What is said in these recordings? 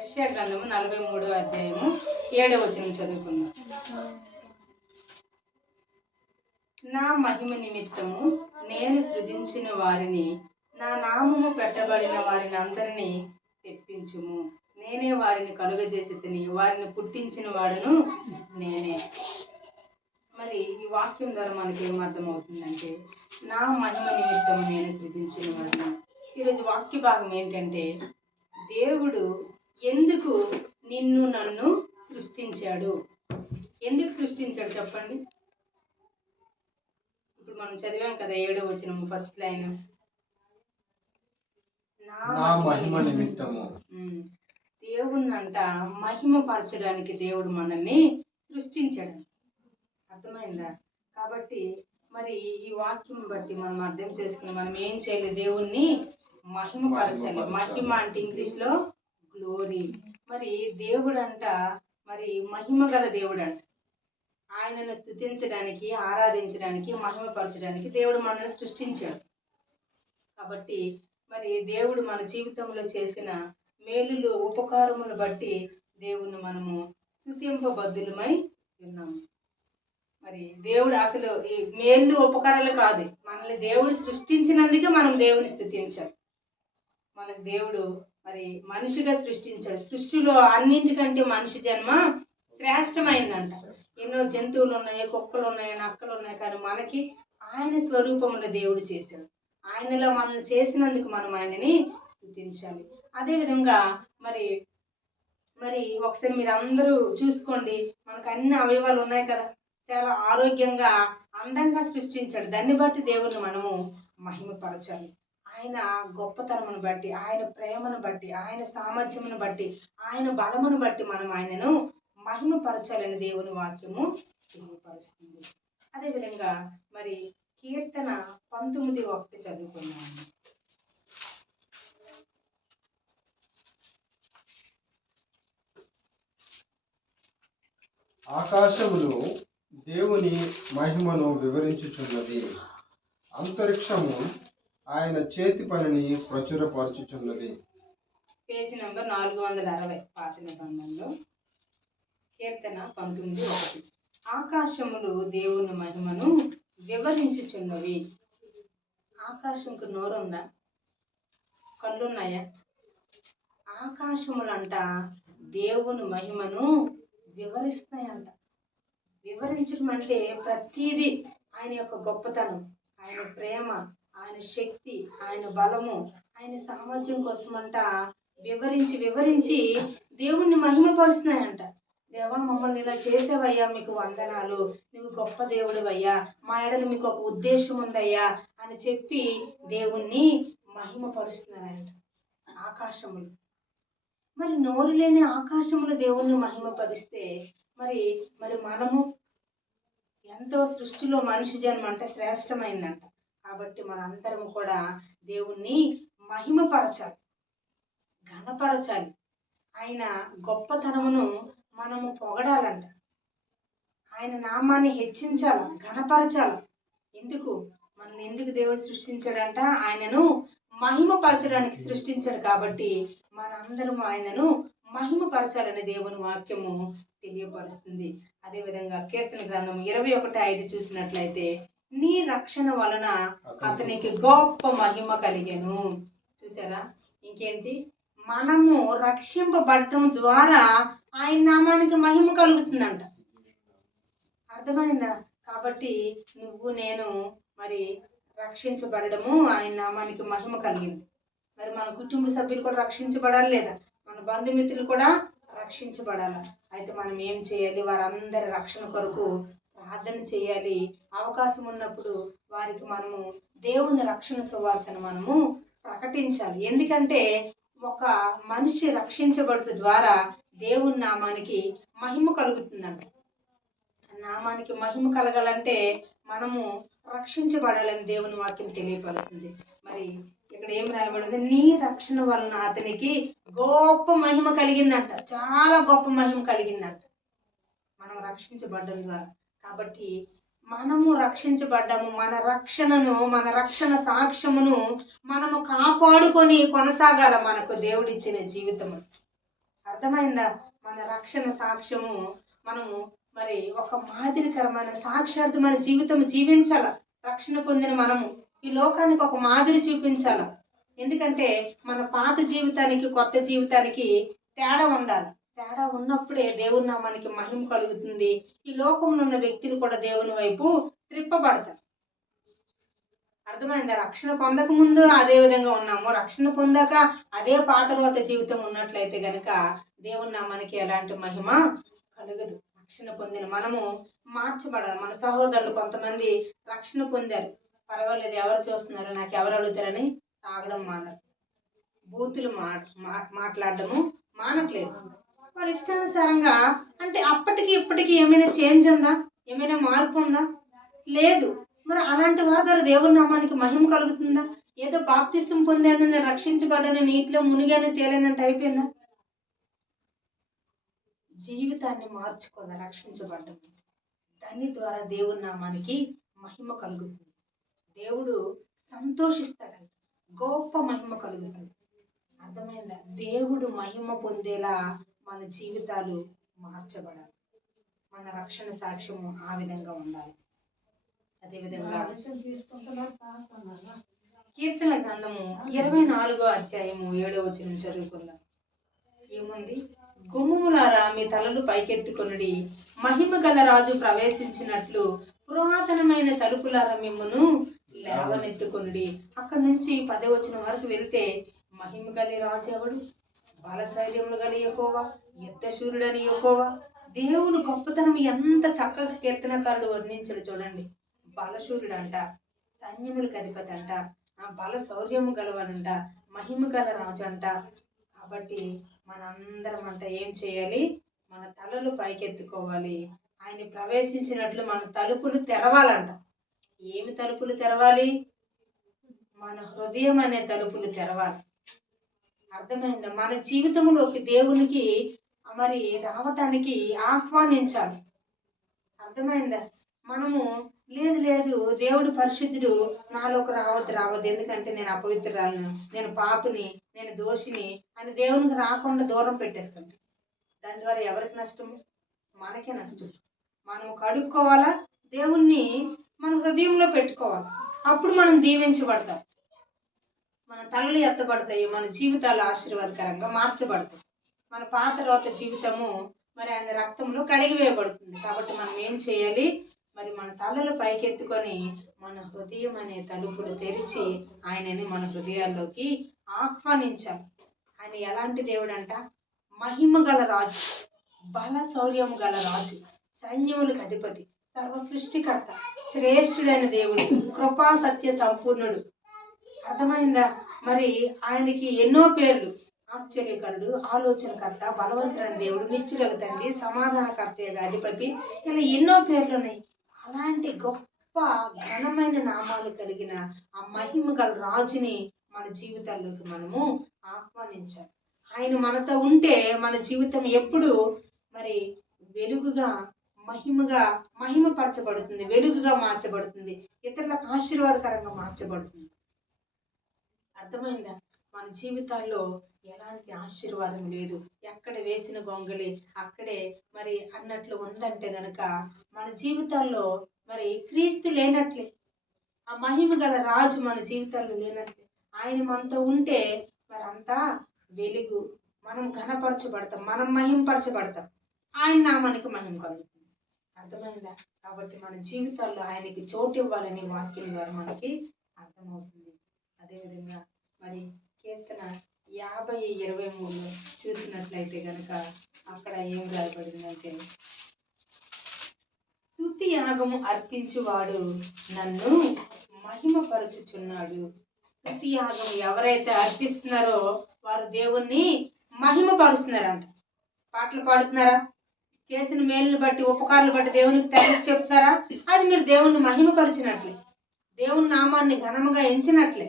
యెషయా గ్రంథము 43వ అధ్యాయము 7వ వచనం చదువుకుందాం. నా మహిమ నిమిత్తము నేను సృజించిన వారిని, నా నామము పెట్టబడిన వారిని అందరినీ తెప్పించుము. నేనే వారిని కలుగజేసి తిని, వారిని పుట్టించిన వాడును నేనే. మరి ఈ వాక్యం ద్వారా మనకి ఏమర్థమవుతుందంటే, నా మహిమ నిమిత్తము నేను సృజించిన వారిని. ఈరోజు వాక్య భాగం ఏంటంటే, దేవుడు ఎందుకు నిన్ను నన్ను సృష్టించాడు? ఎందుకు సృష్టించాడు చెప్పండి. ఇప్పుడు మనం చదివాం కదా 7వ వచనం ఫస్ట్ లైన్, నా మహిమ నిమిత్తము. దేవుణ్ణంట మహిమ పరచడానికి దేవుడు మనల్ని సృష్టించాడు. అర్థమైందా? కాబట్టి మరి ఈ వాక్యం బట్టి మనం అర్థం చేసుకుని మనం ఏం చేయాలి? దేవుణ్ణి మహిమ పరచాలి. మహిమ అంటే ఇంగ్లీష్లో గ్లోరీ. మరి దేవుడంట మరి మహిమ గల దేవుడు అంట. ఆయనను స్తుతించడానికి, ఆరాధించడానికి, మహిమపరచడానికి దేవుడు మనల్ని సృష్టించాడు. కాబట్టి మరి దేవుడు మన జీవితంలో చేసిన మేలులు, ఉపకారములు బట్టి దేవుణ్ణి మనము స్తుతింపబద్ధులమై ఉన్నాము. మరి దేవుడు అసలు ఈ మేలు ఉపకారాలు కాదు, మనల్ని దేవుడు సృష్టించినందుకే మనం దేవుని స్తుతించాలి. మనకు దేవుడు మరి మనిషిగా సృష్టించాడు. సృష్టిలో అన్నింటికంటే మనిషి జన్మ శ్రేష్టమైందంట. ఎన్నో జంతువులు ఉన్నాయి, కుక్కలు ఉన్నాయి, నక్కలు ఉన్నాయి, కానీ మనకి ఆయన స్వరూపంలో దేవుడు చేశాడు. ఆయనలో మనల్ని చేసినందుకు మనం ఆయనని స్తుతించాలి. అదేవిధంగా మరి మరి ఒకసారి మీరు అందరూ చూసుకోండి, మనకు అన్ని అవయవాలు ఉన్నాయి కదా, చాలా ఆరోగ్యంగా అందంగా సృష్టించాడు. దాన్ని బట్టి దేవుణ్ణి మనము మహిమపరచాలి. ఆయన గొప్పతనమును బట్టి, ఆయన ప్రేమను బట్టి, ఆయన సామర్థ్యమును బట్టి, ఆయన బలమును బట్టి మనం ఆయనను మహిమపరచాలని దేవుని వాక్యము తెలియపరుస్తుంది. అదేవిధంగా మరి కీర్తన 19:1 చదువుకున్నాము. ఆకాశములు దేవుని మహిమను వివరించుచున్నది, అంతరిక్షము ఆయన చేతి పనిని ప్రచురపరచుచున్నది. పేజీ నంబర్ 460 పాత నిబంధనలో కీర్తన 19:1. ఆకాశములు దేవుని మహిమను వివరించుచున్నవి. ఆకాశంకు నోరుందా? కళ్ళున్నాయా? ఆకాశములంట దేవుని మహిమను వివరిస్తాయంట. వివరించడం అంటే ప్రతిదీ ఆయన యొక్క గొప్పతనం, ఆయన ప్రేమ, ఆయన శక్తి, ఆయన బలము, ఆయన సామర్థ్యం కోసమంట వివరించి వివరించి దేవుణ్ణి మహిమపరుస్తున్నాయంట. దేవా, మమ్మల్ని ఇలా చేసేవయ్యా, మీకు వందనాలు, నువ్వు గొప్ప దేవుడివయ్యా, మా ఎడలు మీకు ఒక ఉద్దేశం ఉందయ్యా అని చెప్పి దేవుణ్ణి మహిమపరుస్తున్నారంట ఆకాశములు. మరి నోరు లేని ఆకాశములు దేవుణ్ణి మహిమపరిస్తే మరి మరి మనము ఎంతో సృష్టిలో మనిషి జన్మ అంటే శ్రేష్టమైందంట. కాబట్టి మనందరం కూడా దేవుణ్ణి మహిమపరచాలి, ఘనపరచాలి. ఆయన గొప్పతనమును మనము పొగడాలంట. ఆయన నామాన్ని హెచ్చించాల, ఘనపరచాల. ఎందుకు? మనల్ని ఎందుకు దేవుడు సృష్టించాడంట? ఆయనను మహిమపరచడానికి సృష్టించాడు. కాబట్టి మనందరం ఆయనను మహిమపరచాలని దేవుని వాక్యము తెలియపరుస్తుంది. అదేవిధంగా కీర్తన గ్రంథం 21:5 చూసినట్లయితే, నీ రక్షణ వలన అతనికి గొప్ప మహిమ కలిగెను. చూసారా? ఇంకేంటి? మనము రక్షింపబడటం ద్వారా ఆయన నామానికి మహిమ కలుగుతుందంట. అర్థమైందా? కాబట్టి నువ్వు నేను మరి రక్షించబడము ఆయన నామానికి మహిమ కలిగింది. మరి మన కుటుంబ సభ్యులు కూడా రక్షించబడాలి లేదా? మన బంధుమిత్రులు కూడా రక్షించబడాలి. అయితే మనం ఏం చేయాలి? వారందరి రక్షణ కొరకు ప్రార్థన చేయాలి. అవకాశం ఉన్నప్పుడు వారికి మనము దేవుని రక్షణ సువార్తను మనము ప్రకటించాలి. ఎందుకంటే ఒక మనిషి రక్షించబడటం ద్వారా దేవుని నామానికి మహిమ కలుగుతుందంట. నామానికి మహిమ కలగాలంటే మనము రక్షించబడాలని దేవుని వాక్యం తెలియపరుస్తుంది. మరి ఇక్కడ ఏం రాయబడింది? నీ రక్షణ వలన అతనికి గొప్ప మహిమ కలిగిందంట. చాలా గొప్ప మహిమ కలిగిందంట మనం రక్షించబడ్డం ద్వారా. కాబట్టి మనము రక్షించబడ్డాము. మన రక్షణను, మన రక్షణ సాక్ష్యమును మనము కాపాడుకొని కొనసాగాల మనకు దేవుడిచ్చిన జీవితము. అర్థమైందా? మన రక్షణ సాక్ష్యము మనము మరి ఒక మాదిరికరమైన సాక్షార్థమైన జీవితం జీవించాల. రక్షణ పొందిన మనము ఈ లోకానికి ఒక మాదిరి చూపించాల. ఎందుకంటే మన పాత జీవితానికి కొత్త జీవితానికి తేడా ఉండాలి. తేడా ఉన్నప్పుడే దేవుని నామానికి మహిమ కలుగుతుంది. ఈ లోకంలో ఉన్న వ్యక్తులు కూడా దేవుని వైపు త్రిప్పబడతారు. అర్థమైందా? రక్షణ పొందక ముందు అదే విధంగా ఉన్నాము, రక్షణ పొందాక అదే పాత రోత జీవితం ఉన్నట్లయితే గనక దేవుని నామానికి ఎలాంటి మహిమ కలగదు. రక్షణ పొందిన మనము మార్చబడాలి. మన సహోదరులు కొంతమంది రక్షణ పొందారు, పర్వాలేదు ఎవరు చూస్తున్నారు, నాకు ఎవరు అడుగుతారని తాగడం మానరు, బూతులు మాట్లాడడము మానట్లేదు. వాళ్ళ ఇష్టానుసారంగా. అంటే అప్పటికి ఇప్పటికి ఏమైనా చేంజ్ ఉందా? ఏమైనా మార్పు ఉందా? లేదు. మరి అలాంటి వారి ద్వారా దేవుని నామానికి మహిమ కలుగుతుందా? ఏదో బాప్తిస్తం పొందాను, నేను రక్షించబడ్డాను, నీటిలో మునిగాను తేలేనంటే అయిపోయిందా? జీవితాన్ని మార్చుకోదా రక్షించబడ్డం. దాని ద్వారా దేవుని నామానికి మహిమ కలుగుతుంది. దేవుడు సంతోషిస్తాడు, గొప్ప మహిమ కలుగుతుంది. అర్థమైందా? దేవుడు మహిమ పొందేలా మన జీవితాలు మార్చబడాలి. మన రక్షణ సాక్ష్యము ఆ విధంగా ఉండాలి. అదేవిధంగా కీర్తన గ్రంథము 24వ అధ్యాయము 7వ వచనం చదువుకుందాం. ఏముంది? గుమ్మములారా మీ తలలు పైకెత్తుకొనుడి, మహిమ గల రాజు ప్రవేశించినట్లు పురాతనమైన తలుపులారా మిమ్మును లేవనెత్తుకొనుడి. అక్కడి నుంచి 10వ వచనం వరకు వెళ్తే మహిమ గల రాజు ఎవడు? బలశైర్యములు గల యెహోవా, యుద్ధశూరుడని యెహోవా. దేవుని గొప్పతనం ఎంత చక్కగా కీర్తనకారుడు వర్ణించాడు చూడండి. బలశూరుడు అంట, సైన్యములకు అధిపతి అంట, బల శౌర్యము గలవనంట, మహిమ గల రాజు అంట. కాబట్టి మనందరం అంట ఏం చేయాలి? మన తలలు పైకెత్తుకోవాలి. ఆయన ప్రవేశించినట్లు మన తలుపులు తెరవాలంట. ఏమి తలుపులు తెరవాలి? మన హృదయం అనే తలుపులు తెరవాలి. అర్థమైందా? మన జీవితంలోకి దేవునికి మరి రావటానికి ఆహ్వానించాలి. అర్థమైందా? మనము లేదు దేవుడు పరిశుద్ధుడు, నాలోకి రావద్దు, ఎందుకంటే నేను అపవిత్రురాలను, నేను పాపిని, నేను దోషిని అని దేవునికి రాకుండా దూరం పెట్టేస్తుంది. దాని ద్వారా ఎవరికి నష్టము? మనకే నష్టం. మనము కడుక్కోవాలా, దేవుణ్ణి మన హృదయంలో పెట్టుకోవాలి. అప్పుడు మనం దీవించబడతాం, మన తలలు ఎత్తబడతాయి, మన జీవితాలు ఆశీర్వాదకరంగా మార్చబడతాయి. మన పాత రోత జీవితము మరి ఆయన రక్తంలో కడిగివేయబడుతుంది. కాబట్టి మనం ఏం చేయాలి? మరి మన తలలు పైకెత్తుకొని మన హృదయం అనే తలుపులు తెరిచి ఆయనని మన హృదయాల్లోకి ఆహ్వానించాలి. ఆయన ఎలాంటి దేవుడు అంట? మహిమ గల రాజు, బల శౌర్యము గల రాజు, సైన్యములకు అధిపతి, సర్వ సృష్టికర్త, శ్రేష్ఠుడైన దేవుడు, కృపా సత్య సంపూర్ణుడు. అర్థమైందా? మరి ఆయనకి ఎన్నో పేర్లు. ఆశ్చర్యకరుడు, ఆలోచనకర్త, బలవంతుడైన దేవుడు, నిత్యుడగు తండ్రి, సమాధానకర్త, అధిపతి, ఇలా ఎన్నో పేర్లు ఉన్నాయి. అలాంటి గొప్ప ఘనమైన నామాలు కలిగిన ఆ మహిమ గల రాజుని మన జీవితాల్లోకి మనము ఆహ్వానించాలి. ఆయన మనతో ఉంటే మన జీవితం ఎప్పుడు మరి వెలుగుగా, మహిమపరచబడుతుంది, వెలుగుగా మార్చబడుతుంది, ఇతరులకు ఆశీర్వాదకరంగా మార్చబడుతుంది. అర్థమైందా? మన జీవితాల్లో ఎలాంటి ఆశీర్వాదం లేదు, ఎక్కడ వేసిన గొంగలి అక్కడే మరి అన్నట్లు ఉందంటే గనక మన జీవితాల్లో మరి క్రీస్తు లేనట్లే, ఆ మహిమ గల రాజు మన జీవితాల్లో లేనట్లే. ఆయన మనతో ఉంటే మరి అంతా వెలుగు, మనం ఘనపరచబడతాం, మనం మహింపరచబడతాం, ఆయన నామానికి మహిమ కలుగుతుంది. అర్థమైందా? కాబట్టి మన జీవితాల్లో ఆయనకి చోటు ఇవ్వాలని వాక్యం ద్వారా మనకి అర్థమవుతుంది. అదేవిధంగా మరి కీర్తన 50:23 చూసినట్లయితే కనుక అక్కడ ఏం రాయబడిందంటే, స్తుతి యాగము అర్పించువాడు నన్ను మహిమపరచుచున్నాడు. స్తుతి యాగం ఎవరైతే అర్పిస్తున్నారో వారు దేవుణ్ణి మహిమపరుస్తున్నారంట. పాటలు పాడుతున్నారా? చేసిన మేలుని బట్టి, ఉపకారాలు బట్టి దేవునికి థాంక్స్ చెప్తున్నారా? అది మీరు దేవుణ్ణి మహిమపరిచినట్లే, దేవుని నామాన్ని ఘనముగా ఎంచినట్లే,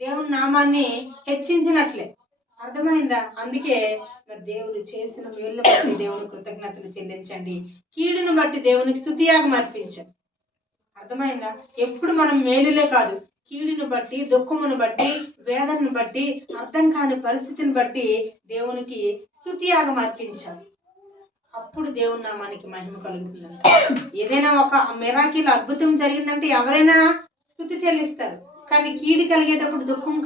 దేవుని నామాన్ని హెచ్చించినట్లే. అర్థమైందా? అందుకే మరి దేవుడు చేసిన మేలును బట్టి దేవుని కృతజ్ఞతలు చెల్లించండి, కీడును బట్టి దేవునికి స్తుతియాగం అర్పించండి. అర్థమైందా? ఎప్పుడు మనం మేలులే కాదు, కీడును బట్టి, దుఃఖమును బట్టి, వేదనను బట్టి, అర్థం కాని పరిస్థితిని బట్టి దేవునికి స్తుతియాగం అర్పించాలి. అప్పుడు దేవుని నామానికి మహిమ కలుగుతుందంట. ఏదైనా ఒక మిరాకిల్ అద్భుతం జరిగిందంటే ఎవరైనా స్తుతి చెల్లిస్తారు. కానీ కీడు కలిగేటప్పుడు, దుఃఖం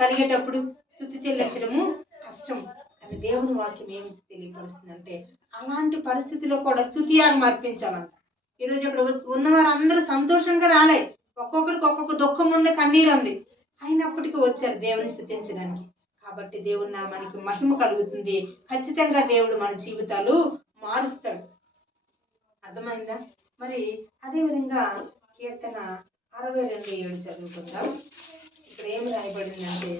కలిగేటప్పుడు స్తుతి చెల్లించడము కష్టం. కానీ దేవుని వాక్యం ఏం తెలియపరుస్తుందంటే అలాంటి పరిస్థితిలో కూడా స్తుతియాగం అర్పించాలంట. ఈరోజు ఇక్కడ ఉన్నవారు అందరూ సంతోషంగా రాలే, ఒక్కొక్కరికి ఒక్కొక్క దుఃఖం ఉంది, కన్నీరు ఉంది, అయినప్పటికీ వచ్చారు దేవుని స్తుతించడానికి. కాబట్టి దేవుని నామానికి మహిమ కలుగుతుంది. ఖచ్చితంగా దేవుడు మన జీవితాలు మారుస్తాడు. అర్థమైందా? మరి అదేవిధంగా కీర్తన 62:7 చదువుకుందాం. ఇక్కడ ఏమి రాయబడిందంటే,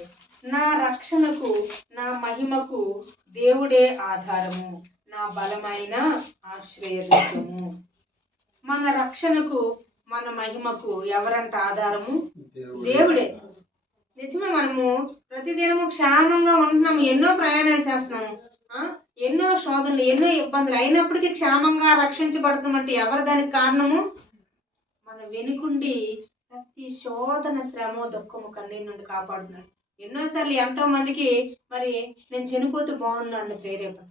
నా రక్షణకు నా మహిమకు దేవుడే ఆధారము, నా బలమైన ఆశ్రయదుర్గము. మన రక్షణకు మన మహిమకు ఎవరంట ఆధారము? దేవుడే. నిజమే, మనము ప్రతిదినము క్షేమంగా ఉంటున్నాము, ఎన్నో ప్రయాణాలు చేస్తున్నాము, ఎన్నో శోధనలు, ఎన్నో ఇబ్బందులు, అయినప్పటికీ క్షేమంగా రక్షించబడుతున్నామంటే ఎవరు దానికి కారణము? మన వెనుకుండి ప్రతి శోధన, శ్రమ, దుఃఖము, కన్నీరు నుండి కాపాడుతున్నాడు. ఎన్నోసార్లు ఎంతో మందికి మరి నేను చనిపోతూ బాగున్నా అన్న ప్రేరేపణ,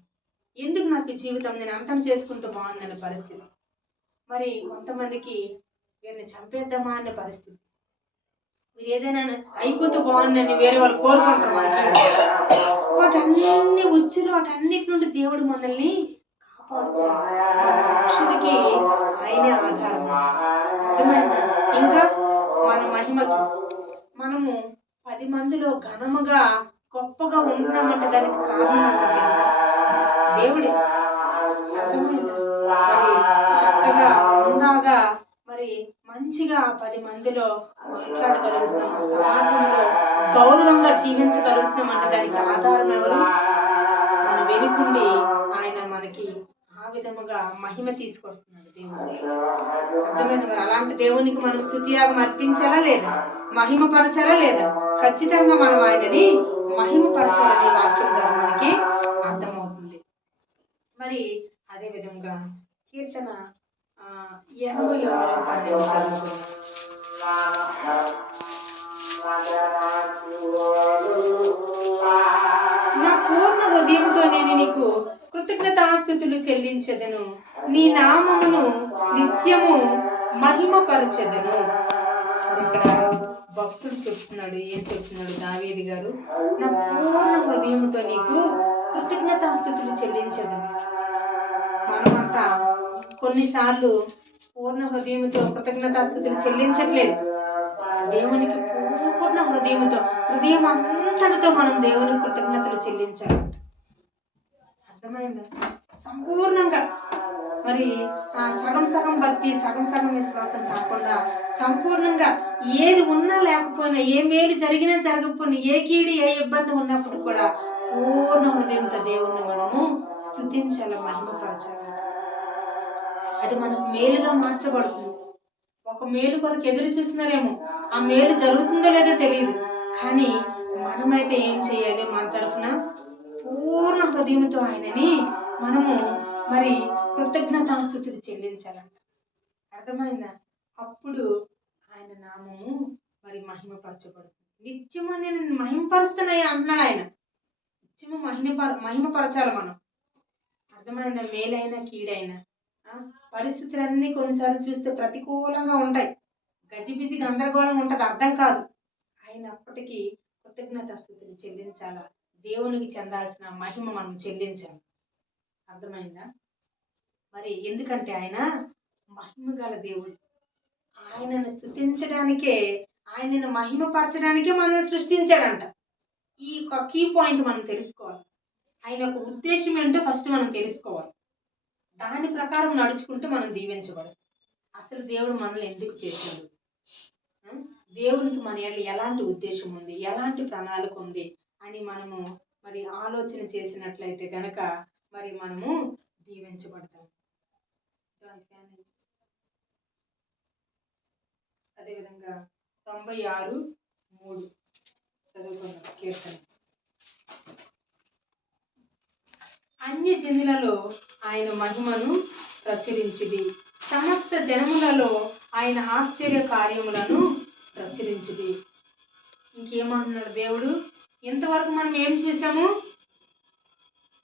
ఎందుకు నాకు ఈ జీవితం, నేను అంతం చేసుకుంటూ బాగుందన్న పరిస్థితి, మరి కొంతమందికి వీరిని చంపేద్దామా అన్న పరిస్థితి, మీరు ఏదైనా అయిపోతూ బాగుందని వేరే వాళ్ళు కోరుకుంటారు మనకి. వాటన్ని ఉచ్చులు, వాటన్నిటి నుండి దేవుడు మనల్ని కాపాడుతాడు. మన రక్షణకి ఆయనే ఆధారం. అర్థమైందా? ఇంకా మన మహిమకి మనము 10 మందిలో ఘనముగా గొప్పగా ఉంటున్నామంటే దానికి కారణం తెలుసా? దేవుడే. అర్థమైందా? మరి చక్కగా ఉందాగా మరి మంచిగా 10 మందిలో మాట్లాడగలుగుతున్నాము, సమాజంలో గౌరవంగా జీవించగలుగుతున్నామంటే దానికి ఆధారం ఎవరు? మన వెనుకుండి ఆయన మనకి ఆ విధముగా మహిమ తీసుకొస్తున్నాడు దేవుడు. అర్థమైన మరి అలాంటి దేవునికి మనం స్తుతియాగం అర్పించాలా లేదా? మహిమ పరచాలా లేదా? ఖచ్చితంగా మనం ఆయనని మహిమ పరచాలని వాక్యం ద్వారా మనకి అర్థమవుతుంది. మరి అదే విధంగా కీర్తన 86:12 చదువుకున్నాం. నా పూర్ణ హృదయంతో నేను నీకు కృతజ్ఞతాస్తుతులు చెల్లించెదను, నీ నామమును నిత్యము మహిమపరచెదను. ఇక్కడ భక్తుడు చెప్తున్నాడు, ఏం చెప్తున్నాడు దావీదు గారు? నా పూర్ణ హృదయంతో నీకు కృతజ్ఞతాస్తుతులు చెల్లించెదను. మనమంతా కొన్నిసార్లు పూర్ణ హృదయంతో కృతజ్ఞతాస్తుతులు చెల్లించట్లేదు. దేవునికి పూర్ణ హృదయంతో, హృదయం అంతటితో మనం దేవునికి కృతజ్ఞతలు చెల్లించాలంట. అర్థమైందా? సంపూర్ణంగా మరి సగం సగం భక్తి, సగం సగం విశ్వాసం కాకుండా సంపూర్ణంగా ఏది ఉన్నా లేకపోయినా, ఏ మేలు జరిగినా జరగకపోయినా, ఏ కీడు ఏ ఇబ్బంది ఉన్నప్పుడు కూడా పూర్ణ హృదయంతో దేవుణ్ణి మనము స్తుతించాలి, మహిమపరచాలి. అది మనకు మేలుగా మార్చబడుతుంది. ఒక మేలు కొరకు ఎదురు చూస్తున్నారేమో, ఆ మేలు జరుగుతుందో లేదో తెలియదు, కానీ మనమైతే ఏం చేయాలి? మన తరఫున పూర్ణ హృదయంతో ఆయనని మనము మరి కృతజ్ఞతాస్తుతులు చెల్లించాలంట. అర్థమైందా? అప్పుడు ఆయన నామము మరి మహిమపరచబడుతుంది. నిత్యము నేను మహిమపరుస్తున్నాయి అంటున్నాడు ఆయన. నిత్యము మహిమపరచాలి మనం. అర్థమైందా? మేలైనా కీడైనా పరిస్థితులన్నీ కొన్నిసార్లు చూస్తే ప్రతికూలంగా ఉంటాయి, గజిబిజి గందరగోళం ఉంటుంది, అర్థం కాదు. అయినప్పటికీ కృతజ్ఞతాస్తుతులు చెల్లించాలా, దేవునికి చెందాల్సిన మహిమ మనం చెల్లించాలి. అర్థమైందా? మరి ఎందుకంటే ఆయన మహిమ గల దేవుడు. ఆయనను స్తుతించడానికే, ఆయనను మహిమపరచడానికే మనం సృష్టించాడంట. ఈ కీ పాయింట్ మనం తెలుసుకోవాలి. ఆయన ఒక ఉద్దేశం ఏంటో ఫస్ట్ మనం తెలుసుకోవాలి. దాని ప్రకారం నడుచుకుంటే మనం దీవించబడదు. అసలు దేవుడు మనల్ని ఎందుకు చేశాడు, దేవునికి మన ఎలాంటి ఉద్దేశం ఉంది, ఎలాంటి ప్రణాళిక ఉంది అని మనము మరి ఆలోచన చేసినట్లయితే గనక మరి మనము దీవించబడతాం. అదేవిధంగా 96:3 చదువుకున్నాం కీర్తన. అన్య జనులలో ఆయన మహిమను ప్రచురించుడి, సమస్త జనములలో ఆయన ఆశ్చర్య కార్యములను ప్రచురించుడి. ఇంకేమంటున్నాడు దేవుడు? ఇంతవరకు మనం ఏం చేసాము?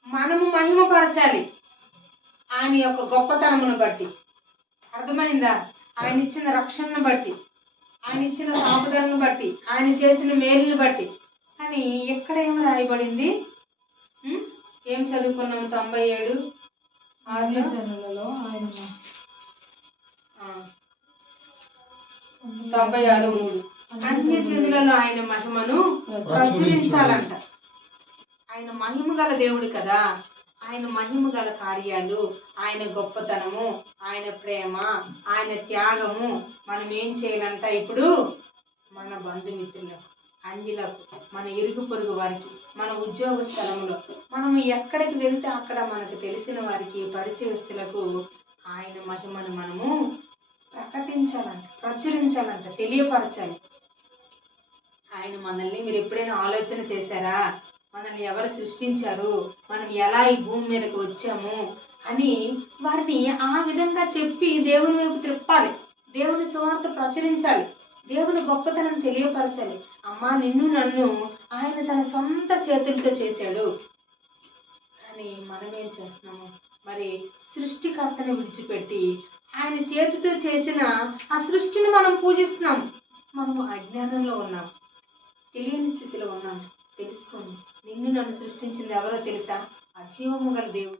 మనము మహిమపరచాలి ఆయన యొక్క గొప్పతనమును బట్టి. అర్థమైందా? ఆయన ఇచ్చిన రక్షణను బట్టి, ఆయన ఇచ్చిన కాపుదలను బట్టి, ఆయన చేసిన మేలుని బట్టి. కానీ ఎక్కడ ఏం రాయబడింది? ఏం చదువుకున్నాము? 97 అన్యజనులలో ఆయన 96:3 అన్యజనులలో ఆయన మహిమను ప్రచురించాలంట. ఆయన మహిమ గల దేవుడు కదా. ఆయన మహిమ గల కార్యాలు, ఆయన గొప్పతనము, ఆయన ప్రేమ, ఆయన త్యాగము మనం ఏం చేయాలంట? ఇప్పుడు మన బంధుమిత్రులకు, అన్యులకు, మన ఇరుగు పొరుగు వారికి, మన ఉద్యోగ స్థలంలో, మనం ఎక్కడికి వెళ్తే అక్కడ మనకు తెలిసిన వారికి, పరిచయస్తులకు ఆయన మహిమను మనము ప్రకటించాలంట, ప్రచురించాలంట, తెలియపరచాలి. ఆయన మనల్ని, మీరు ఎప్పుడైనా ఆలోచన చేశారా? మనల్ని ఎవరు సృష్టించారు, మనం ఎలా ఈ భూమి మీదకి వచ్చాము అని వారిని ఆ విధంగా చెప్పి దేవుని వైపు తిప్పాలి. దేవుని సువార్త ప్రచురించాలి. దేవుని గొప్పతనం తెలియపరచాలి. అమ్మా, నిన్ను నన్ను ఆయన తన సొంత చేతులతో చేశాడు. కానీ మనం ఏం చేస్తున్నాము? మరి సృష్టికర్తను విడిచిపెట్టి ఆయన చేతితో చేసిన ఆ సృష్టిని మనం పూజిస్తున్నాం. మనము అజ్ఞానంలో ఉన్నాం, తెలియని స్థితిలో ఉన్నాం. తెలుసుకోండి, నిన్ను నన్ను సృష్టించింది ఎవరో తెలుసా? అజీవము గల దేవుడు.